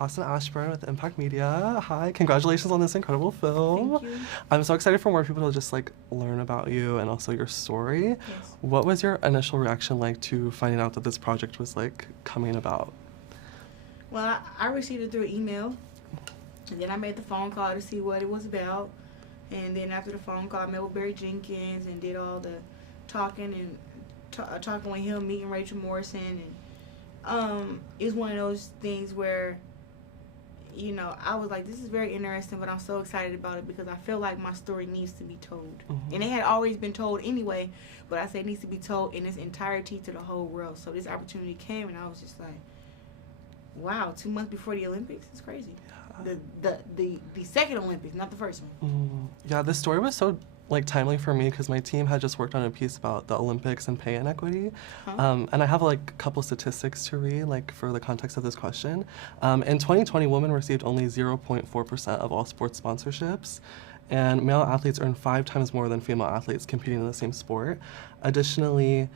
Austin Ashburn with Impact Media. Hi, congratulations on this incredible film. Thank you. I'm so excited for more people to just like learn about you and also your story. Yes. What was your initial reaction like to finding out that this project was like coming about? Well, I received it through email, and then I made the phone call to see what it was about. And then after the phone call, I met with Barry Jenkins and did all the talking and talking with him, meeting Rachel Morrison. And it's one of those things where, you know, I was like, this is very interesting, but I'm so excited about it because I feel like my story needs to be told. Mm-hmm. And it had always been told anyway, but I say it needs to be told in its entirety to the whole world. So this opportunity came, and I was just like, wow, 2 months before the Olympics? It's crazy. The second Olympics, not the first one. Yeah, this story was so like timely for me because my team had just worked on a piece about the Olympics and pay inequity. And I have like a couple statistics to read like for the context of this question. In 2020, women received only 0.4% of all sports sponsorships, and male athletes earn 5 times more than female athletes competing in the same sport. Additionally,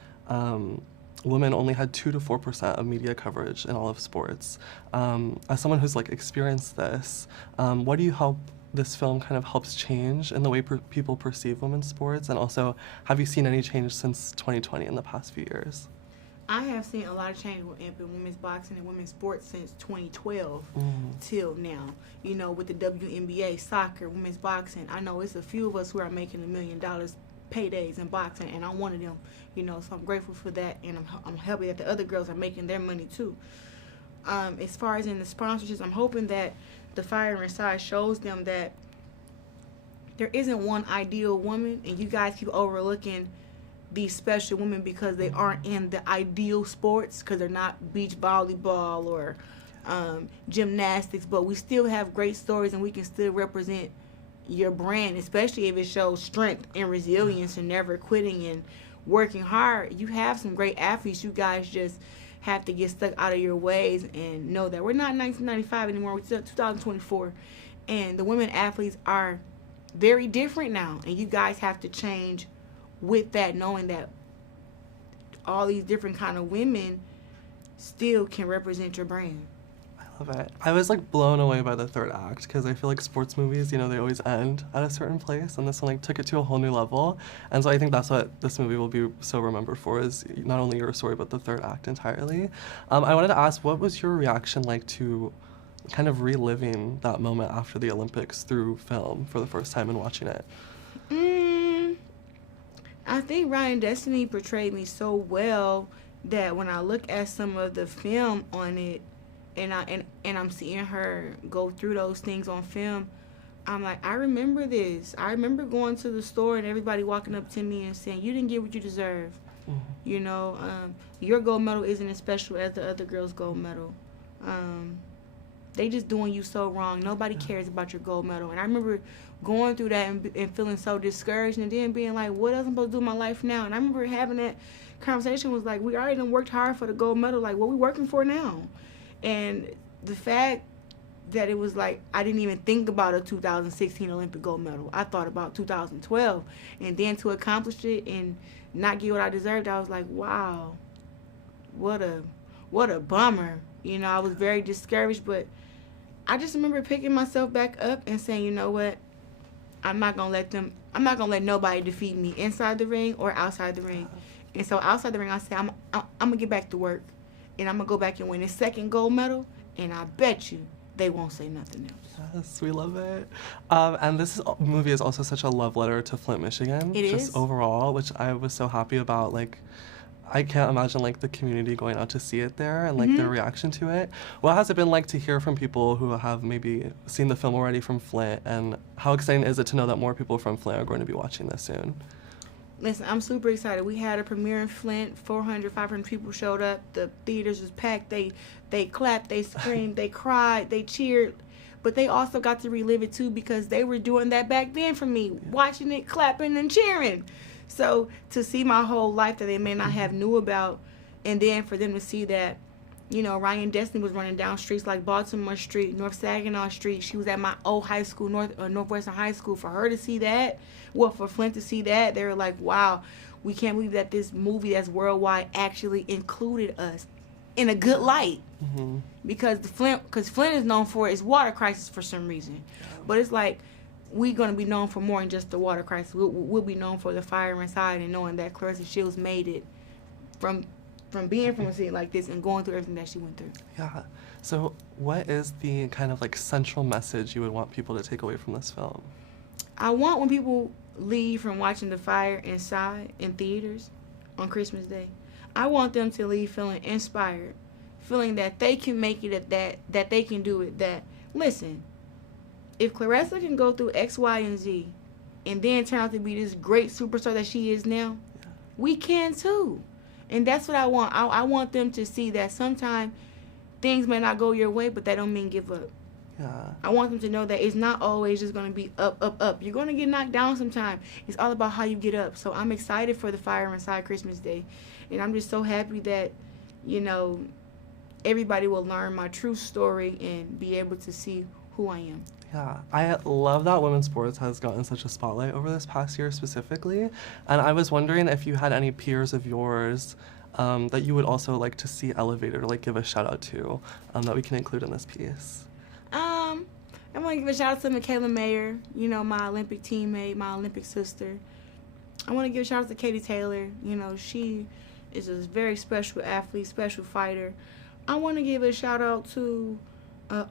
women only had 2 to 4% of media coverage in all of sports. As someone who's like experienced this, what do you hope this film kind of helps change in the way people perceive women's sports? And also, have you seen any change since 2020 in the past few years? I have seen a lot of change in women's boxing and women's sports since 2012 till now. You know, with the WNBA, soccer, women's boxing. I know it's a few of us who are making $1 million paydays in boxing, and I'm one of them. You know, so I'm grateful for that, and I'm happy that the other girls are making their money too. As far as in the sponsorships, I'm hoping that the Fire Inside shows them that there isn't one ideal woman, and you guys keep overlooking these special women because they aren't in the ideal sports, because they're not beach volleyball or gymnastics, but we still have great stories, and we can still represent your brand, especially if it shows strength and resilience and never quitting and working hard. You have some great athletes. You guys just have to get stuck out of your ways and know that we're not 1995 anymore. We're still 2024, and the women athletes are very different now, and you guys have to change with that, knowing that all these different kind of women still can represent your brand. I love it. I was like blown away by the third act because I feel like sports movies, you know, they always end at a certain place, and this one like took it to a whole new level. And so I think that's what this movie will be so remembered for, is not only your story but the third act entirely. I wanted to ask, what was your reaction like to kind of reliving that moment after the Olympics through film for the first time and watching it? I think Ryan Destiny portrayed me so well that when I look at some of the film on it, and I'm seeing her go through those things on film, I'm like, I remember this. I remember going to the store and everybody walking up to me and saying, you didn't get what you deserve. You know, your gold medal isn't as special as the other girl's gold medal. They just doing you so wrong. Nobody cares about your gold medal. And I remember going through that and feeling so discouraged, and then being like, what else am I supposed to do in my life now? And I remember having that conversation, was like, we already done worked hard for the gold medal. Like, what we working for now? And the fact that it was like, I didn't even think about a 2016 Olympic gold medal. I thought about 2012. And then to accomplish it and not get what I deserved, I was like, wow, what a bummer. You know, I was very discouraged, but I just remember picking myself back up and saying, you know what? I'm not going to let nobody defeat me inside the ring or outside the ring. And so outside the ring, I said, I'm going to get back to work. And I'm going to go back and win a second gold medal, and I bet you they won't say nothing else. Yes, we love it. And this movie is also such a love letter to Flint, Michigan. It just is. Overall, which I was so happy about. Like, I can't imagine like the community going out to see it there and like their reaction to it. What has it been like to hear from people who have maybe seen the film already from Flint, and how exciting is it to know that more people from Flint are going to be watching this soon? Listen, I'm super excited. We had a premiere in Flint. 400, 500 people showed up. The theaters was packed. They clapped, they screamed, they cried, they cheered. But they also got to relive it too, because they were doing that back then for me, watching it, clapping and cheering. So to see my whole life that they may not have knew about, and then for them to see that, you know, Ryan Destiny was running down streets like Baltimore Street, North Saginaw Street. She was at my old high school, Northwestern High School. For her to see that, well, for Flint to see that, they were like, wow, we can't believe that this movie that's worldwide actually included us in a good light. because Flint is known for its water crisis for some reason. But it's like we're going to be known for more than just the water crisis. We'll be known for the fire inside, and knowing that Claressa Shields made it from being from a city like this and going through everything that she went through. Yeah. So what is the kind of like central message you would want people to take away from this film? I want when people leave from watching The Fire inside in theaters on Christmas Day, I want them to leave feeling inspired, feeling that they can make it, that they can do it, that, listen, if Claressa can go through X, Y, and Z and then turn out to be this great superstar that she is now, we can too. And that's what I want. I want them to see that sometimes things may not go your way, but that don't mean give up. Yeah. I want them to know that it's not always just going to be up, up, up. You're going to get knocked down sometime. It's all about how you get up. So I'm excited for The Fire Inside Christmas Day. And I'm just so happy that, you know, everybody will learn my true story and be able to see who I am. Yeah, I love that women's sports has gotten such a spotlight over this past year specifically. And I was wondering if you had any peers of yours that you would also like to see elevated or like give a shout out to that we can include in this piece. I want to give a shout out to Michaela Mayer, you know, my Olympic teammate, my Olympic sister. I want to give a shout out to Katie Taylor. You know, she is a very special athlete, special fighter. I want to give a shout out to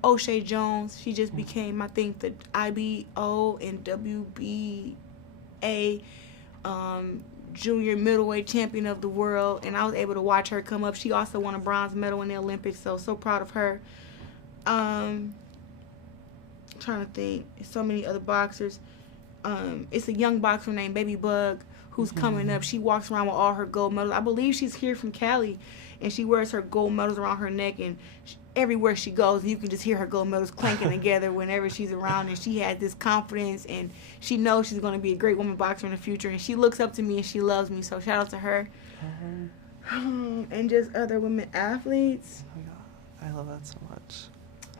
O'Shea Jones. She just became, I think, the IBO and WBA junior middleweight champion of the world, and I was able to watch her come up. She also won a bronze medal in the Olympics, so proud of her. Trying to think, so many other boxers. It's a young boxer named Baby Bug who's coming up. She walks around with all her gold medals. I believe she's here from Cali, and she wears her gold medals around her neck, and everywhere she goes, you can just hear her gold medals clanking together whenever she's around, and she has this confidence, and she knows she's going to be a great woman boxer in the future, and she looks up to me, and she loves me, so shout out to her. And just other women athletes. Oh my God, I love that so much.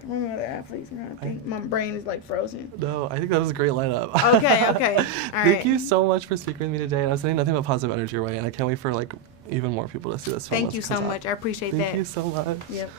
Women other athletes, I think my brain is like frozen. No, I think that was a great lineup. Okay, all right. Thank you so much for speaking with me today, and I'm sending nothing but positive energy your way, and I can't wait for like even more people to see this film. Thank you so much. I appreciate that. Thank you so much. Yep.